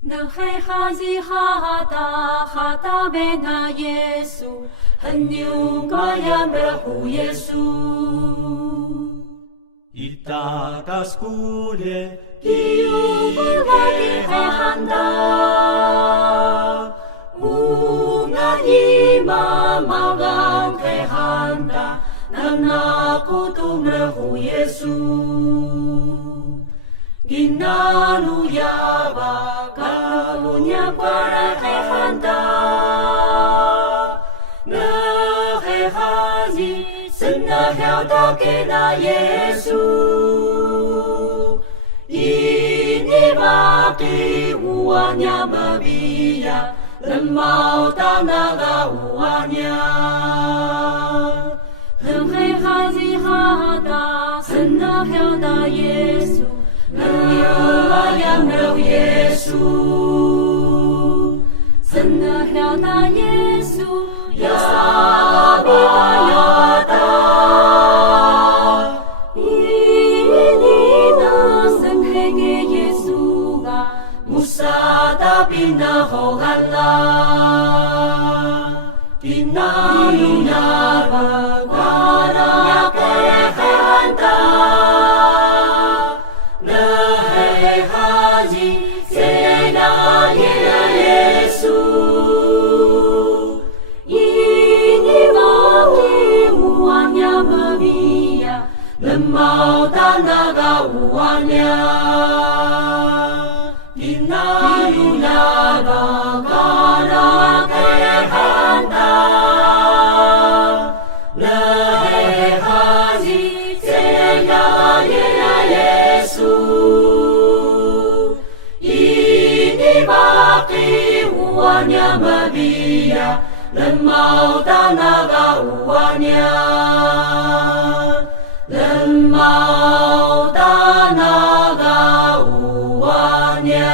너의 하지하다 하다베나 예수 한유가야 메라후 예수 이따가 스쿨에 기육을 가게 한다 웅아니마 마강게 한다 나나고도 메라후 예수 Ginaluyawa kalunya para handa Nahe haji senahel takena Yesu Ini baki uanya babia Lemau tanaga uanya Nahe haji hada senahel da Yesu Yang Yesu Senahel Yesu Yasabayata Ini na senhenge Yesuga Musada pinahohala Pinalunyaba Para kehanda Haji Sena Yesu Ini mati uanya babia Lemau tanaga uanya Inayulaga Gara kehanda Nahe haji Sena Yesu Baki uanya babia Lemau tanaga uanya Lemau tanaga uanya